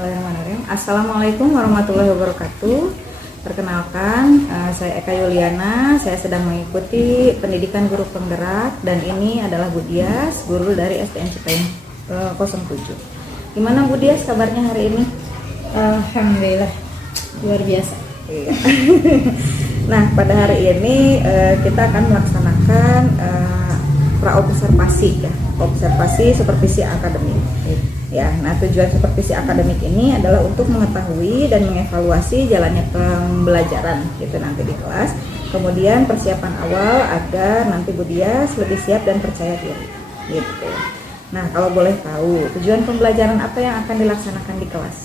Bismillahirrahmanirrahim. Assalamualaikum warahmatullahi wabarakatuh. Perkenalkan, saya Eka Yuliana. Saya sedang mengikuti pendidikan guru penggerak dan ini adalah Bu Dias, guru dari SDN Cipayung 07. Gimana Bu Dias kabarnya hari ini? Alhamdulillah, luar biasa. Iya. Nah, pada hari ini kita akan melaksanakan praobservasi ya, observasi supervisi akademik. Ya, nah tujuan supervisi akademik ini adalah untuk mengetahui dan mengevaluasi jalannya pembelajaran gitu nanti di kelas. Kemudian persiapan awal agar nanti Bu Dias lebih siap dan percaya diri gitu. Nah, kalau boleh tahu tujuan pembelajaran apa yang akan dilaksanakan di kelas?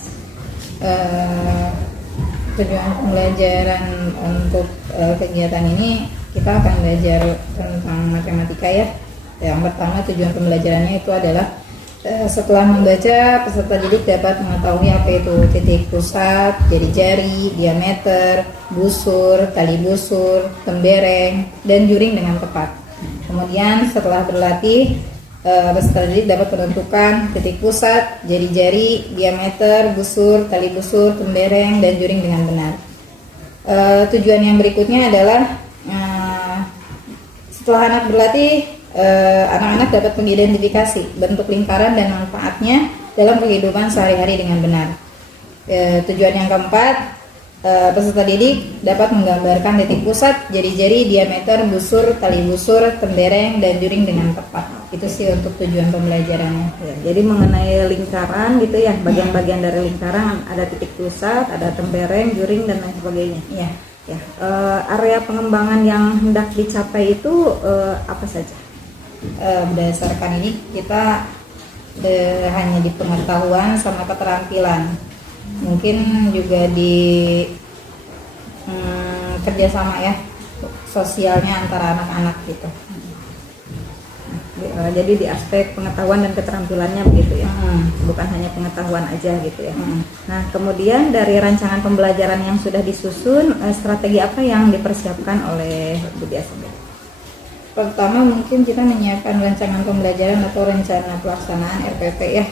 Tujuan pembelajaran untuk kegiatan ini kita akan belajar tentang matematika ya. Yang pertama tujuan pembelajarannya itu adalah setelah membaca, peserta didik dapat mengetahui apa itu titik pusat, jari-jari, diameter, busur, tali busur, tembereng, dan juring dengan tepat. Kemudian setelah berlatih, peserta didik dapat menentukan titik pusat, jari-jari, diameter, busur, tali busur, tembereng, dan juring dengan benar. Tujuan yang berikutnya adalah setelah anak berlatih, anak-anak dapat mengidentifikasi bentuk lingkaran dan manfaatnya dalam kehidupan sehari-hari dengan benar. Tujuan yang keempat, peserta didik dapat menggambarkan titik pusat, jari-jari, diameter, busur, tali busur, tembereng, dan juring dengan tepat. Itu sih untuk tujuan pembelajarannya. Ya, jadi mengenai lingkaran gitu ya, bagian-bagian dari lingkaran ada titik pusat, ada tembereng, juring, dan lain sebagainya. Iya. Ya, area pengembangan yang hendak dicapai itu apa saja? Berdasarkan ini kita hanya di pengetahuan sama keterampilan, mungkin juga di kerjasama ya, sosialnya antara anak-anak gitu. Jadi di aspek pengetahuan dan keterampilannya begitu ya, bukan hanya pengetahuan aja gitu ya. Nah, kemudian dari rancangan pembelajaran yang sudah disusun, strategi apa yang dipersiapkan oleh Bu Dias? Pertama mungkin kita menyiapkan rancangan pembelajaran atau rencana pelaksanaan RPP ya,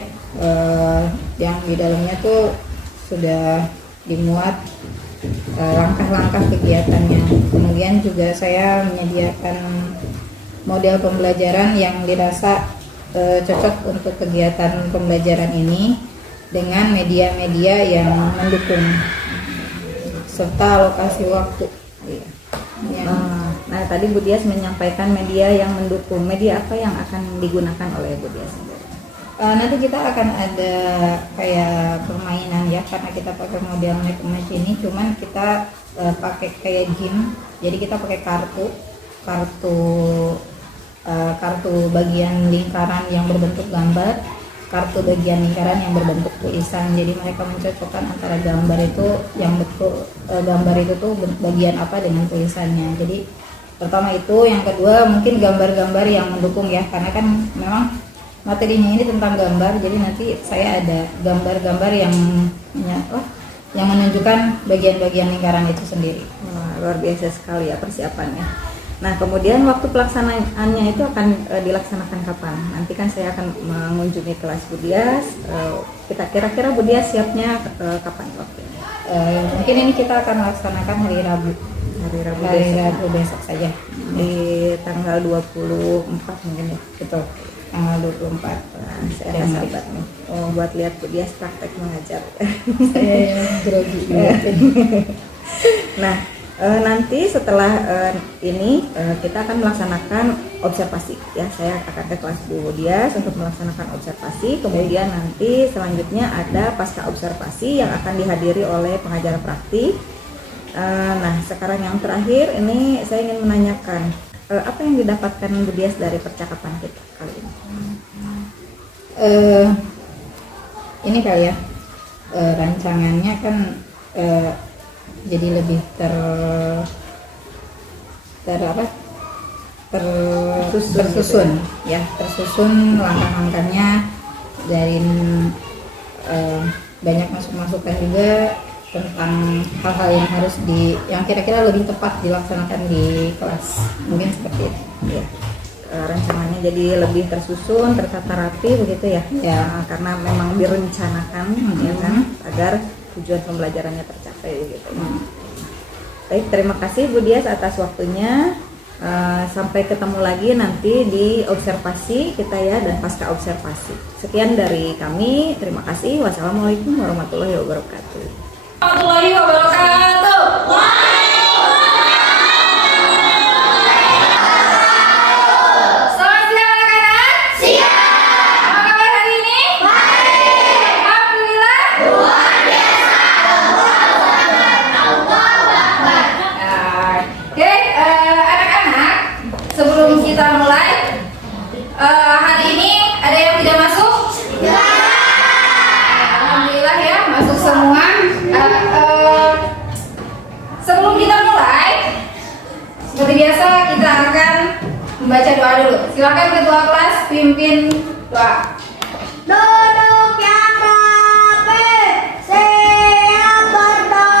yang di dalamnya tuh sudah dimuat langkah-langkah kegiatannya. Kemudian juga saya menyediakan model pembelajaran yang dirasa cocok untuk kegiatan pembelajaran ini dengan media-media yang mendukung serta alokasi waktu. Nah, tadi Bu Dias menyampaikan media yang mendukung. Media apa yang akan digunakan oleh Bu Dias? Nanti kita akan ada kayak permainan ya, karena kita pakai model match ini, cuman kita pakai kayak game. Jadi kita pakai kartu bagian lingkaran yang berbentuk gambar, kartu bagian lingkaran yang berbentuk tulisan. Jadi mereka mencocokkan antara gambar itu yang betul, gambar itu tuh bagian apa dengan tulisannya. Jadi pertama itu, yang kedua mungkin gambar-gambar yang mendukung ya, karena kan memang materinya ini tentang gambar. Jadi nanti saya ada gambar-gambar yang menunjukkan bagian-bagian lingkaran itu sendiri. Wah, luar biasa sekali ya persiapannya. Nah, kemudian waktu pelaksanaannya itu akan dilaksanakan kapan? Nanti kan saya akan mengunjungi kelas Bu Dias. Kita kira-kira Bu Dias siapnya kapan waktunya? Mungkin ini kita akan melaksanakan hari Rabu. Hari Rabu besok saja. Di tanggal 24 mungkin ya. Betul. Tanggal 24. Nah, saya ada sahabat nih. Buat lihat Bu Dias praktek mengajar. Saya grogi. Nah, nanti setelah ini kita akan melaksanakan observasi ya. Saya akan ke kelas Bu Dias untuk melaksanakan observasi. Kemudian nanti selanjutnya ada pasca observasi yang akan dihadiri oleh pengajar praktik. Nah, sekarang yang terakhir ini saya ingin menanyakan apa yang didapatkan Bu Dias dari percakapan kita kali ini? Ini kali ya, rancangannya kan jadi lebih tersusun ya, tersusun langkah-langkahnya dari banyak masukan juga tentang hal-hal yang harus yang kira-kira lebih tepat dilaksanakan di kelas, mungkin seperti itu ya. rencananya jadi lebih tersusun, tertata rapi begitu ya. Ya. Karena memang direncanakan ya kan agar tujuan pembelajarannya tercapai gitu. Baik, terima kasih Bu Dias atas waktunya. Sampai ketemu lagi nanti di observasi kita ya dan pasca observasi. Sekian dari kami. Terima kasih. Wassalamualaikum warahmatullahi wabarakatuh. Warahmatullahi wabarakatuh. Selamat siang anak-anak. Siang. Apa kabar hari ini? Baik. Alhamdulillah. Luar biasa. Oke, anak-anak, sebelum kita mulai, hari ini ada yang tidak masuk? Alhamdulillah ya, masuk semua. Sebelum kita mulai, seperti biasa kita akan membaca doa dulu. Silakan ketua kelas pimpin doa. Duduk yang rapi, siap berdoa.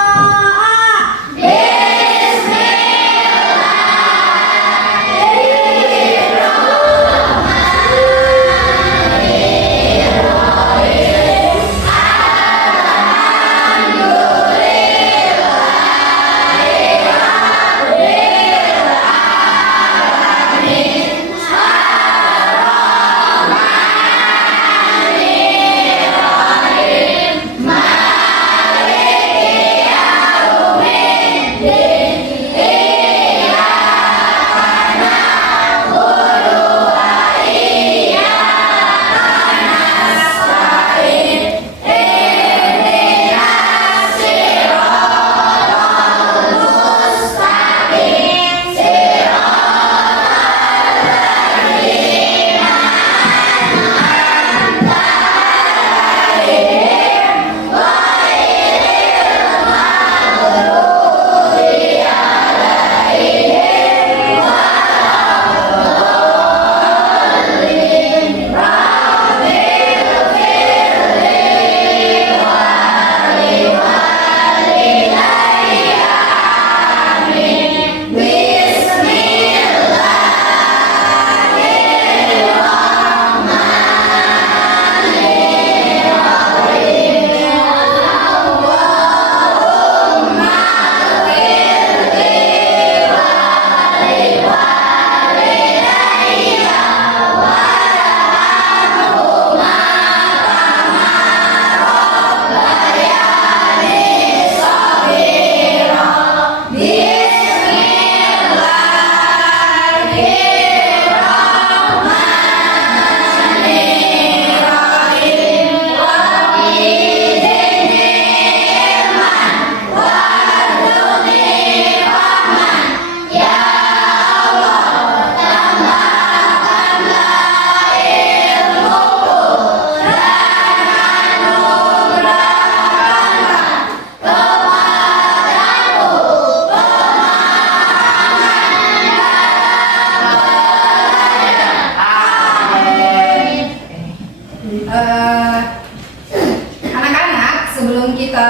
Anak-anak, sebelum kita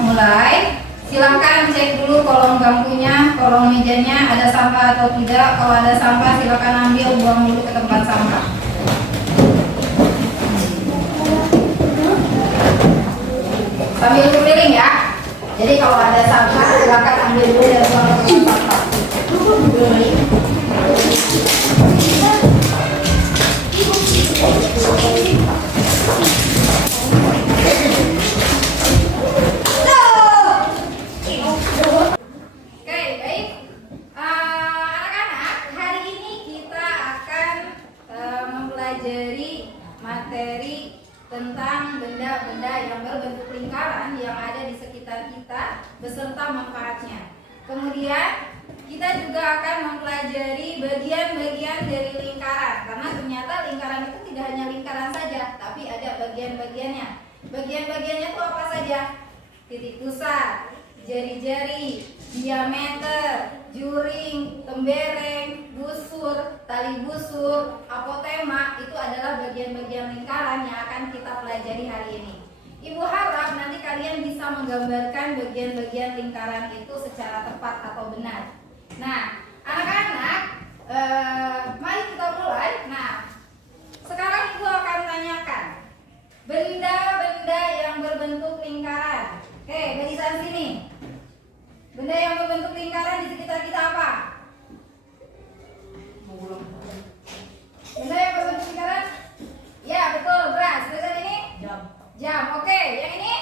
mulai, silakan cek dulu kolong bangkunya, kolong mejanya ada sampah atau tidak. Kalau ada sampah, silakan ambil, buang dulu ke tempat sampah. Sambil keliling ya. Jadi kalau ada sampah, silakan ambil dulu dan buang ke tempat sampah. Oke, baik. Anak-anak, hari ini kita akan mempelajari materi tentang benda-benda yang berbentuk lingkaran yang ada di sekitar kita beserta manfaatnya. Kemudian kita juga akan mempelajari bagian-bagian dari lingkaran, karena ternyata lingkaran itu tidak hanya lingkaran saja, tapi ada bagian-bagiannya. Bagian-bagiannya itu apa saja? Titik pusat, jari-jari, diameter, juring, tembereng, busur, tali busur, apotema, itu adalah bagian-bagian lingkaran yang akan kita pelajari hari ini. Ibu harap nanti kalian bisa menggambarkan bagian-bagian lingkaran itu secara tepat atau benar. Nah, anak-anak, Mari kita mulai. Nah, sekarang Ibu akan tanyakan benda-benda yang berbentuk lingkaran. Oke, barisan sini. Benda yang berbentuk lingkaran di sekitar kita apa? Benda yang berbentuk lingkaran? Ya, betul, beras. Barisan ini? Jam. Oke, yang ini?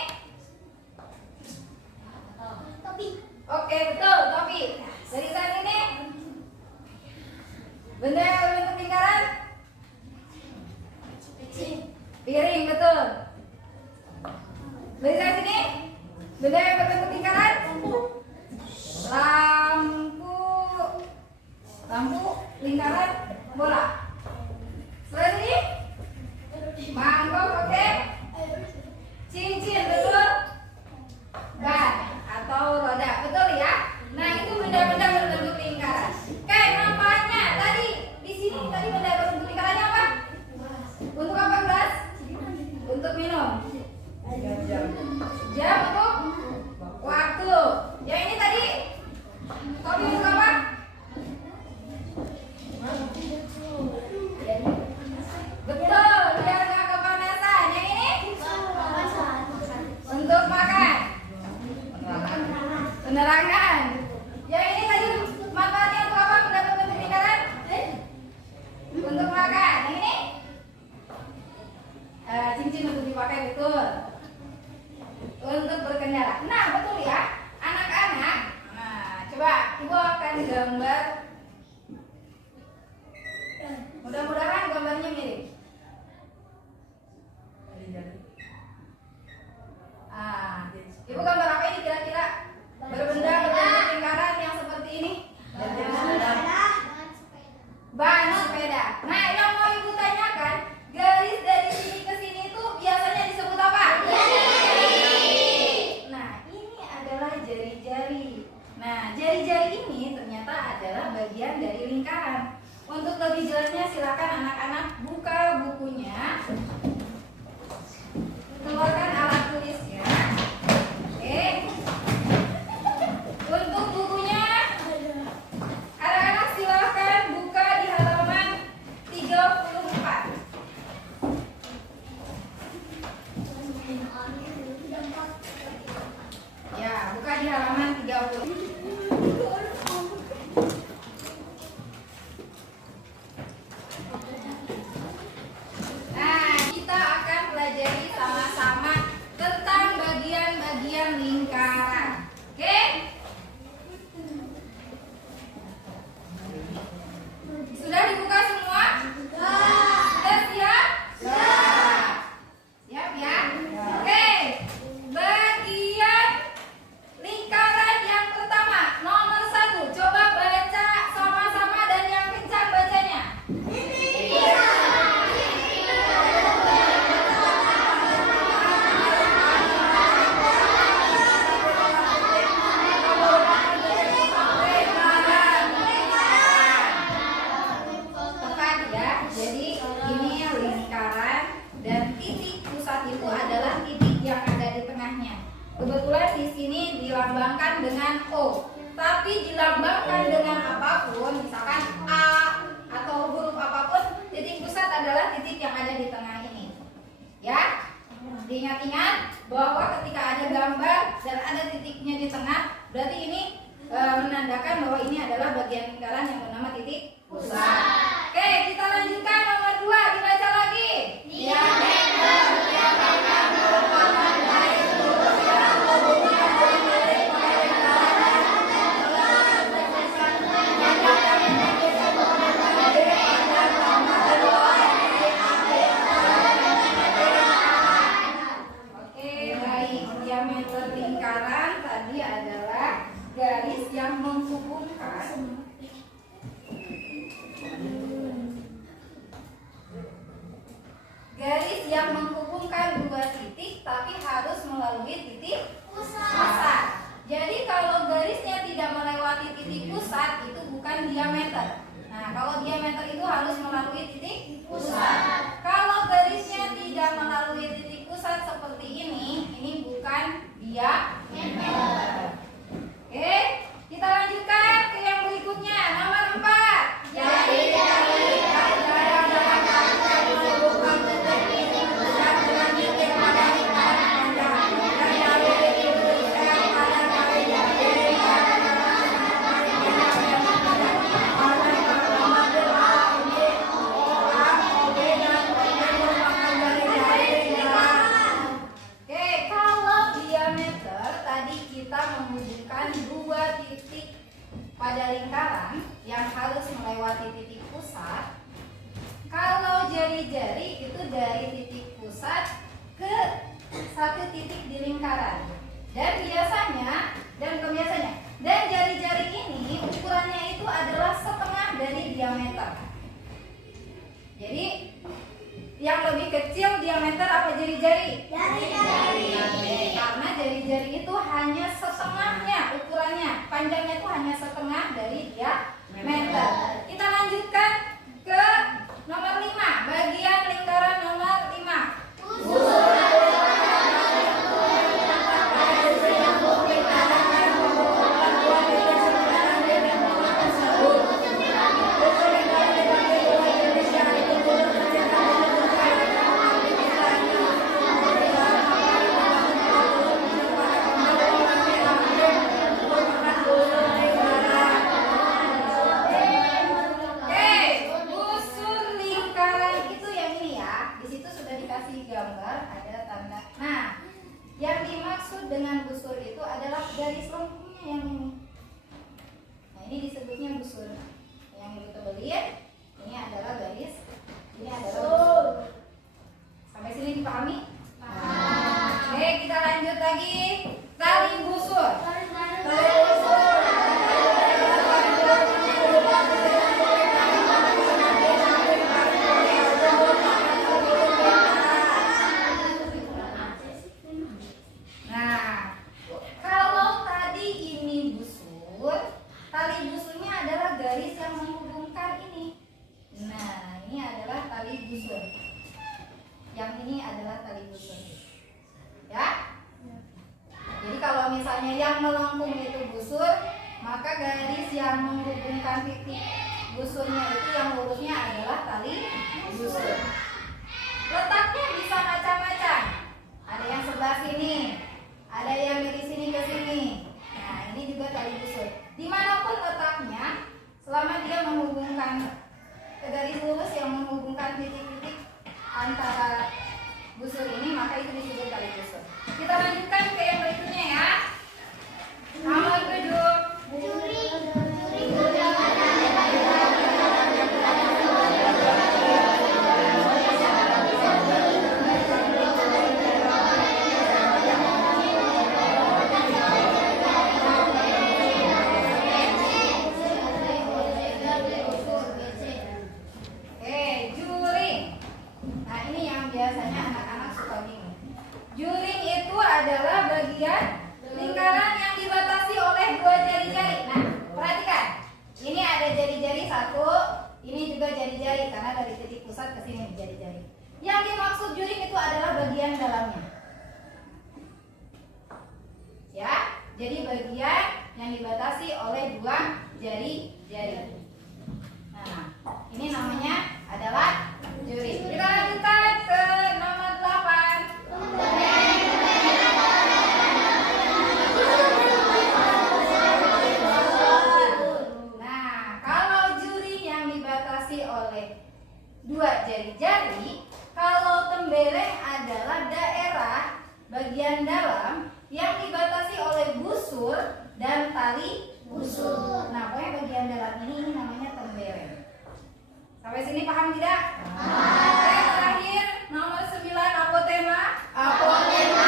Topi. Oke, betul, topi. Barisan ini? Benda yang berbentuk lingkaran? Piring, betul. Barisan sini? Benda yang berbentuk lingkaran? Lampu lingkaran bola. Sebelah sini? Mangkok, oke. Cincin, betul. Ban atau roda, betul ya. Nah, itu benda-benda berbentuk lingkaran. Oke, manfaatnya tadi di sini tadi benda berbentuk lingkarannya apa? Untuk apa, gelas? Untuk minum. Jam untuk waktu. Yang ini tadi topi untuk apa? Betul, biar nggak kepanasan. Yang ini untuk makan. Penerangan. Yang ini tadi manfaatnya untuk apa? Benda berbentuk lingkaran? Untuk makan. Yang ini? Cincin untuk dipakai, betul. Untuk berkendara. Nah, betul ya, anak-anak. Nah, coba Ibu akan gambar. Mudah-mudahan gambarnya mirip. Ibu gambar apa ini kira-kira? Berbenda berbentuk lingkaran yang seperti ini. Ban sepeda. Nah, yang mau Ibu tanyakan, garis dari sini ke sini itu biasanya disebut apa? Nah, ini adalah jari-jari. Nah, jari-jari ini ternyata adalah bagian dari lingkaran. Untuk lebih jelasnya silakan anak-anak buka bukunya. Keluarkan alat tulisnya. Oke. Untuk bukunya, anak-anak silakan buka di halaman 34. Ya, buka di halaman 30. Nah, kita akan pelajari sama-sama tentang bagian-bagian lingkaran. Oke? Sudah dibuka semua? Sudah siap? Siap ya? Oke. Bagian lingkaran yang pertama, nomor 1. Coba baca sama-sama dan yang kencang bacanya. Tepat ya. Jadi ini lingkaran dan titik pusat itu adalah titik yang ada di tengahnya. Kebetulan di sini dilambangkan dengan O, tapi dilambangkan dengan apapun, misalkan A atau huruf apapun, titik pusat adalah titik yang ada di tengah ini. Ya, diingat-ingat bahwa ketika ada gambar dan ada titiknya di tengah, berarti ini menandakan bahwa ini adalah bagian lingkaran yang bernama titik pusat. Oke, kita lanjutkan nomor 2, dibaca lagi. Oke, baik. Diameter lingkaran tadi adalah garis yang menghubungkan dua titik, tapi harus melalui titik pusat. Jadi kalau garisnya tidak melewati titik pusat, itu bukan diameter. Nah, kalau diameter itu harus melalui titik pusat. Kalau garisnya tidak melalui titik pusat seperti ini bukan diameter. Oke, kita lanjutkan ke yang berikutnya, nomor 4. pada lingkaran yang harus melewati titik pusat, kalau jari-jari itu dari titik pusat ke satu titik di lingkaran. Dan jari-jari ini ukurannya itu adalah setengah dari diameter. Jadi yang lebih kecil diameter apa jari-jari? Jari-jari. Karena jari-jari itu hanya setengahnya ukurannya, panjangnya itu hanya setengah dari diameter. Kita lanjutkan ke nomor 5, bagian lingkaran nomor 5. Dengan busur itu adalah garis lengkungnya yang ini. Nah, ini disebutnya busur. Yang ibu tebelin ini adalah garis, ini adalah busur. Sampai sini dipahami? Oke, kita lanjut lagi. Tali busur. Yang ini adalah tali busur, ya. Jadi kalau misalnya yang melengkung itu busur, maka garis yang menghubungkan titik busurnya itu yang lurusnya adalah tali busur. Letaknya bisa macam-macam. Ada yang sebelah sini, ada yang dari sini ke sini. Nah, ini juga tali busur. Dimanapun letaknya, selama dia menghubungkan garis lurus yang menghubungkan titik-titik antara busur ini, maka itu disebut tali busur. Kita lanjutkan ke yang berikutnya ya. Nomor 7. Juri. Biasanya anak-anak suka bingung. Juring itu adalah bagian lingkaran yang dibatasi oleh dua jari-jari. Nah, perhatikan. Ini ada jari-jari satu, ini juga jari-jari karena dari titik pusat ke sini jari-jari. Yang dimaksud juring itu adalah bagian dalamnya. Ya, jadi bagian yang dibatasi oleh dua jari-jari. Nah, ini namanya adalah juring. Kita lanjutkan ke nomor 8. Nah, kalau juring yang dibatasi oleh dua jari-jari, kalau tembeleng adalah daerah bagian dalam yang dibatasi oleh busur dan tali busur. Nah, pokoknya bagian dalam ini namanya tembeleng. Sampai sini paham tidak? Oke, terakhir nomor 9 apotema. Apotema.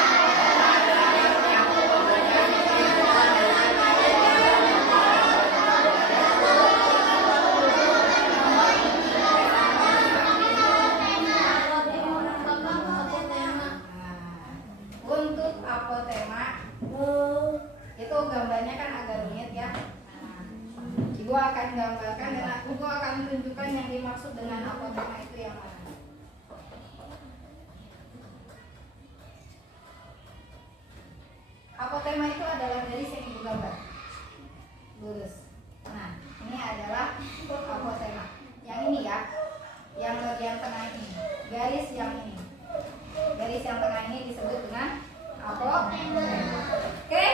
Untuk apotema itu gambarnya kan agak rumit ya. Ibu akan gambarkan dan Ibu akan tunjukkan yang dimaksud dengan apotema itu yang mana. Apotema itu adalah garis yang Ibu gambar lurus. Nah, ini adalah apotema. Yang ini ya, yang bagian tengah ini, garis yang ini. Garis yang tengah ini disebut dengan apotema. Oke?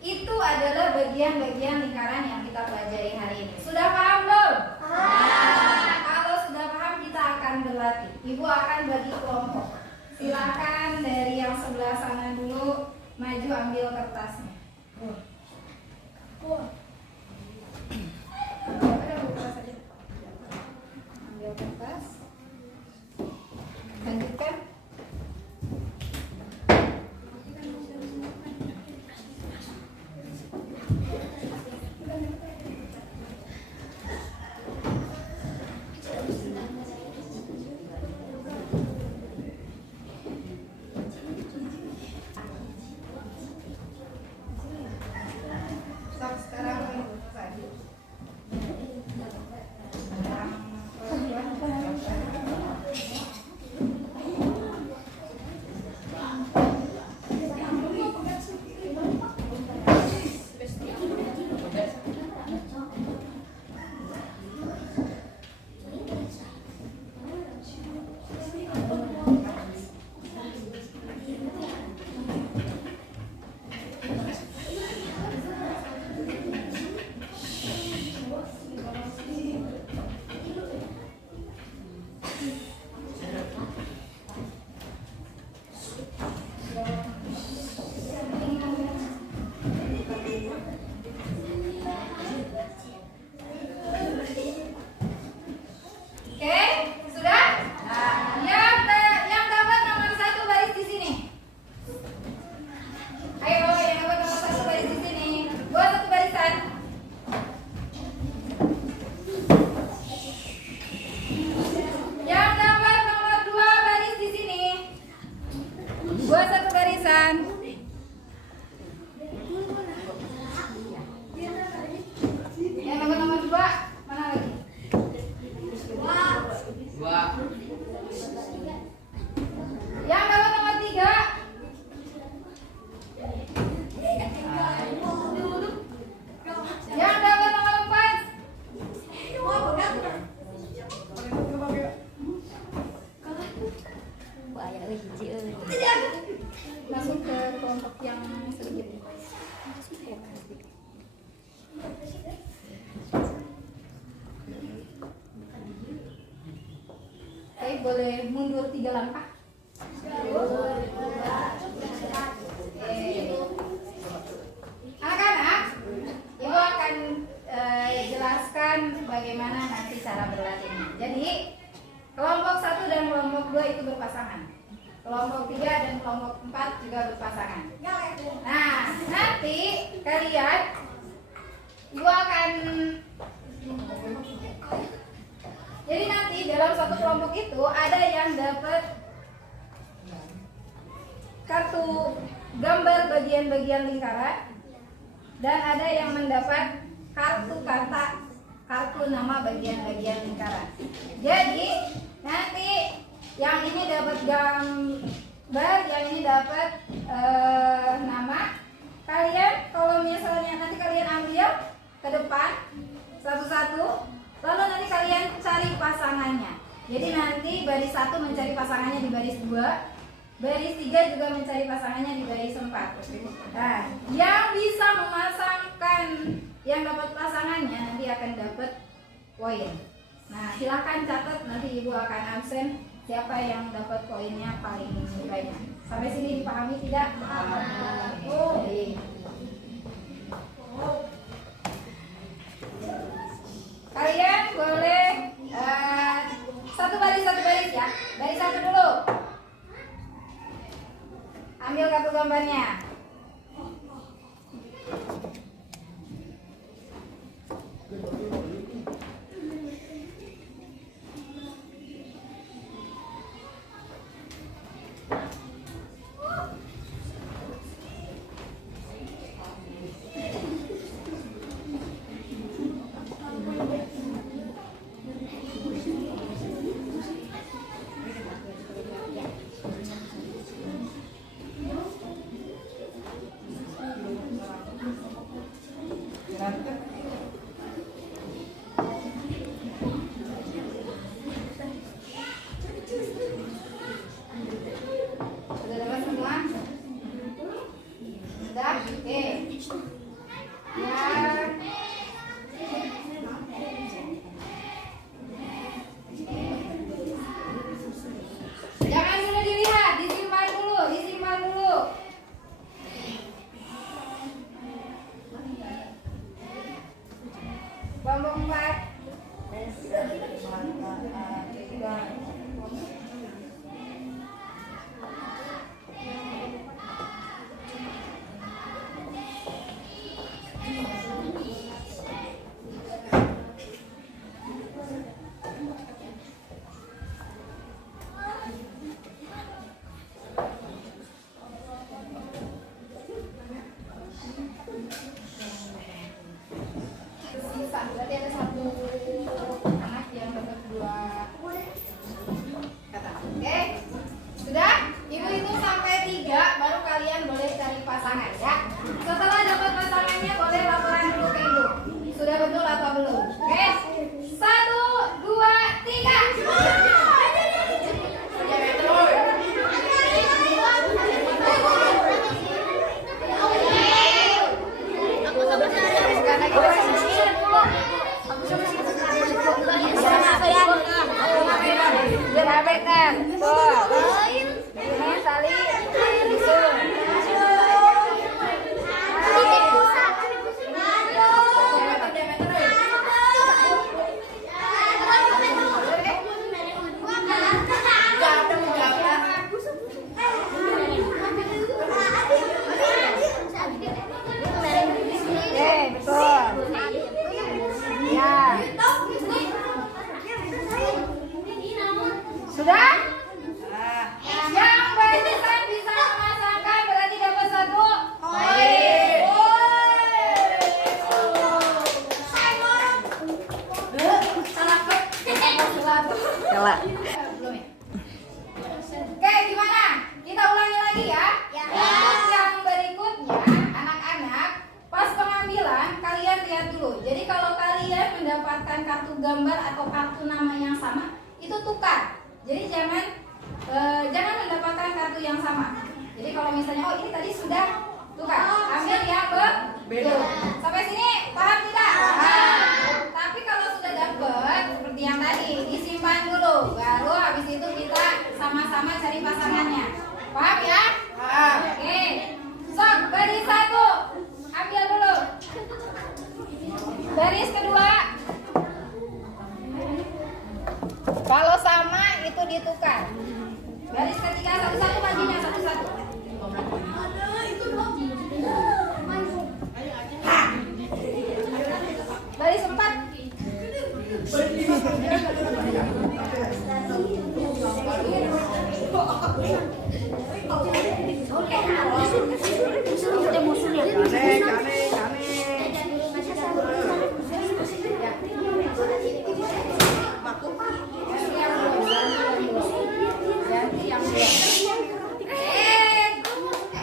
Itu adalah bagian-bagian lingkaran yang kita pelajari hari ini. Sudah paham belum? Nah, kalau sudah paham kita akan berlatih. Ibu akan bagi kelompok. Silakan dari yang sebelah sana dulu maju ambil kertasnya. jelaskan. Yang nomor 2 mana lagi? Yang nomor 3. Yang nomor 4. Masuk ke kelompok yang sedikit. Baik, boleh mundur 3 langkah. Anak-anak, Ibu akan jelaskan bagaimana nanti cara berlatihnya. Jadi, kelompok 1 dan kelompok 2 itu berpasangan. Kelompok 3 dan kelompok 4 juga berpasangan. Nah, nanti kalian Ibu akan jadi nanti dalam satu kelompok itu ada yang dapat kartu gambar bagian-bagian lingkaran dan ada yang mendapat kartu kartu nama bagian-bagian lingkaran. Jadi nanti yang ini dapat gambar, yang ini dapat nama. Kalian kalau misalnya nanti kalian ambil ke depan satu-satu, lalu nanti kalian cari pasangannya. Jadi nanti baris 1 mencari pasangannya di baris 2, baris 3 juga mencari pasangannya di baris 4. Nah, yang bisa memasangkan yang dapat pasangannya nanti akan dapat poin. Nah, silakan catat, nanti Ibu akan absen siapa yang dapat poinnya paling banyak. Sampai sini dipahami tidak? Baik. Kalian boleh satu baris ya. Baris 1 dulu. Ambil kartu gambarnya. gambar atau kartu nama yang sama, itu tukar. Jadi jangan mendapatkan kartu yang sama. Jadi kalau misalnya oh ini tadi sudah tukar, ambil yang beda. Sampai sini paham tidak? Paham. Tapi kalau sudah dapat seperti yang tadi, disimpan dulu, baru habis itu kita sama-sama cari pasangannya. Paham ya? Paham. Oke. Sok, baris 1. Ambil dulu. Baris kedua. Kalau sama itu ditukar. Baris ketiga satu-satu majunya satu-satu. Baris 4.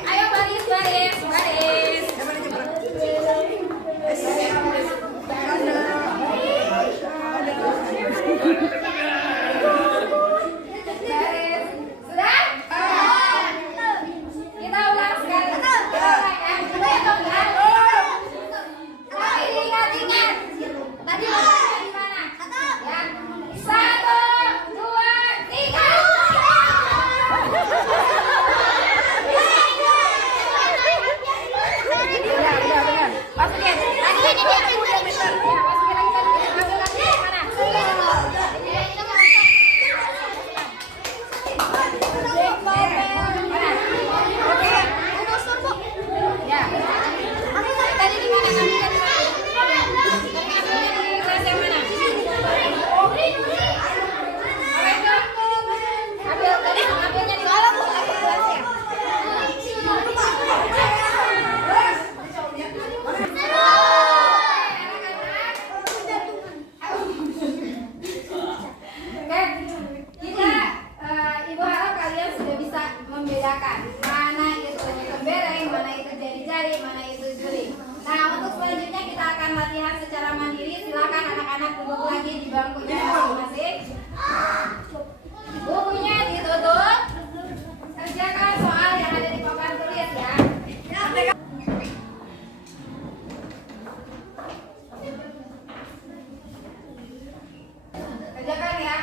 Ayo baris. Sudah? Kita ulang sekali. Tapi diingat-ingat. Tadi di mana? Ya. 1, 2, 3. Masukin. Ibu harap kalian sudah bisa membedakan mana itu kebereng, mana itu jari-jari, mana itu juri. Nah, untuk selanjutnya kita akan latihan secara mandiri. Silakan anak-anak duduk lagi di bangkunya masing-masing. Bukunya ditutup. Kerjakan soal yang ada di papan tulis ya. Kerjakan ya.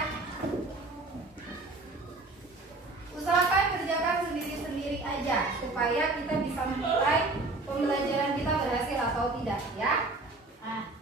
Usahakan kerjakan sendiri-sendiri aja supaya kita bisa menilai pembelajaran kita berhasil atau tidak ya. Nah.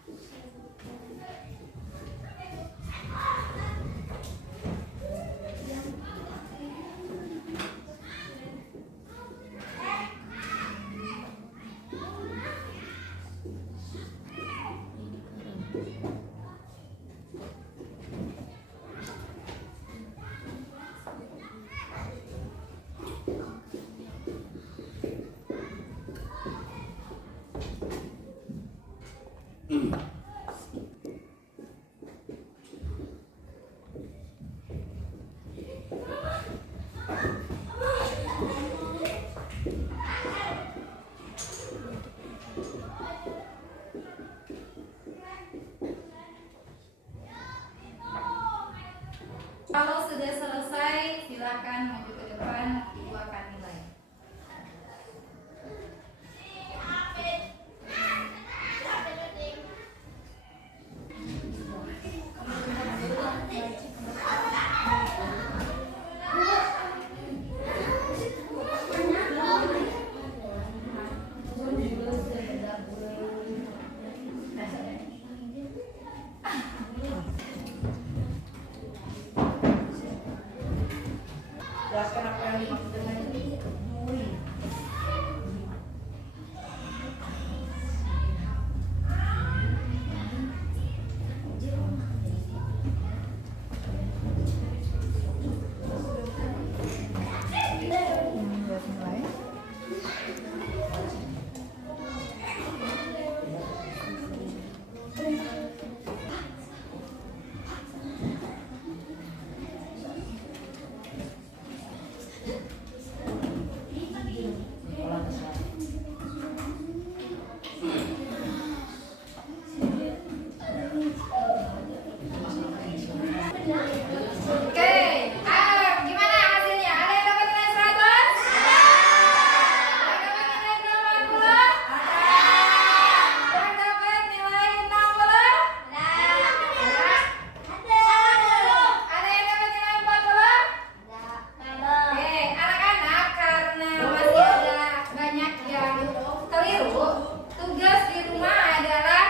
keliru. Tugas di rumah adalah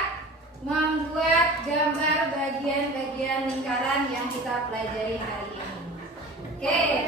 membuat gambar bagian-bagian lingkaran yang kita pelajari hari ini. Oke.